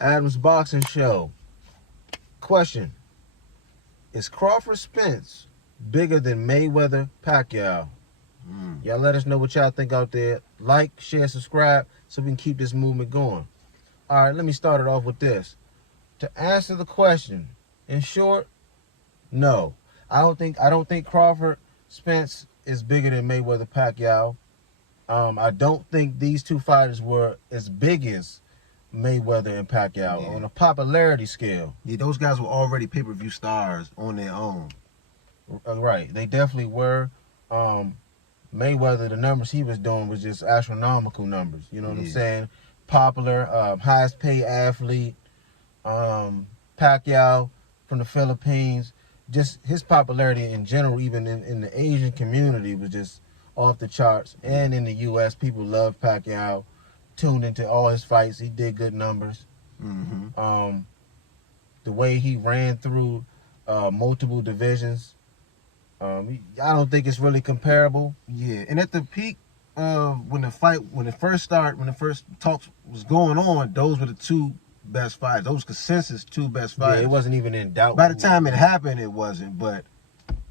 Adam's Boxing Show. Question: is Crawford-Spence bigger than Mayweather-Pacquiao? Y'all let us know what y'all think out there. Like, share, subscribe, so we can keep this movement going. All right, let me start it off with this. To answer the question, in short, no. I don't think Crawford-Spence is bigger than Mayweather-Pacquiao. I don't think these two fighters were as big as Mayweather and Pacquiao on a popularity scale. Yeah, those guys were already pay-per-view stars on their own. Right, they definitely were. Mayweather, the numbers he was doing was just astronomical numbers. You know what I'm saying? Popular, highest paid athlete. Pacquiao from the Philippines, just his popularity in general, even in the Asian community, was just off the charts. And in the U.S., people love Pacquiao, tuned into all his fights. He did good numbers. The way he ran through multiple divisions, I don't think it's really comparable. Yeah, and at the peak of when the first talks was going on, those were the two best fights. Those consensus two best fights. Yeah, it wasn't even in doubt. By the time it happened, it wasn't. But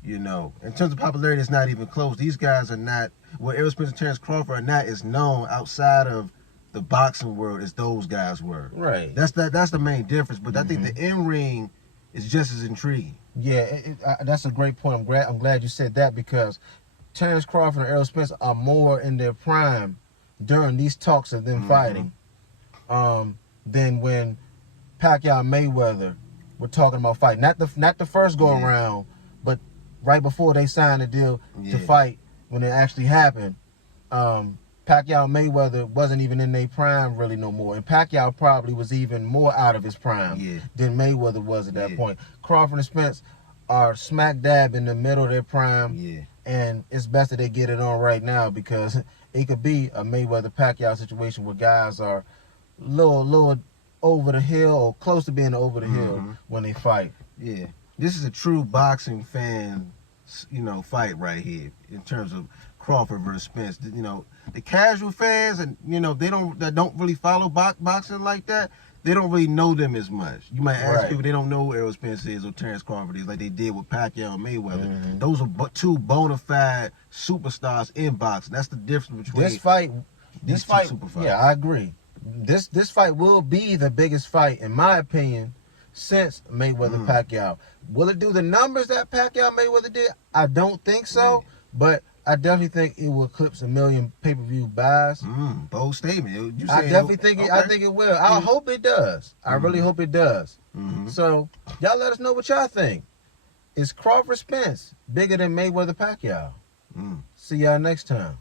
in terms of popularity, it's not even close. These guys are not what Errol Spence and Terence Crawford are not as known outside of the boxing world as those guys were. Right. That's the main difference. But I think the in-ring is just as intriguing. Yeah, that's a great point. I'm glad you said that, because Terence Crawford and Errol Spence are more in their prime during these talks of them fighting than when Pacquiao and Mayweather were talking about fighting. Not the first go around, but right before they signed the deal to fight, when it actually happened. Pacquiao and Mayweather wasn't even in their prime really no more. And Pacquiao probably was even more out of his prime than Mayweather was at that point. Crawford and Spence are smack dab in the middle of their prime. And it's best that they get it on right now, because it could be a Mayweather-Pacquiao situation where guys are a little over the hill or close to being over the hill when they fight. Yeah. This is a true boxing fan, fight right here in terms of Crawford versus Spence. The casual fans and that don't really follow boxing like that, they don't really know them as much. You might ask people, they don't know who Errol Spence is or Terence Crawford is, like they did with Pacquiao and Mayweather. Those are two bona fide superstars in boxing. That's the difference between this fight. Superfights. Yeah, I agree. This fight will be the biggest fight, in my opinion, since Mayweather-Pacquiao. Will it do the numbers that Pacquiao-Mayweather did? I don't think so, but I definitely think it will eclipse 1 million pay-per-view buys. Bold statement. I definitely think I think it will. I hope it does. I really hope it does. So y'all let us know what y'all think. Is Crawford-Spence bigger than Mayweather-Pacquiao? See y'all next time.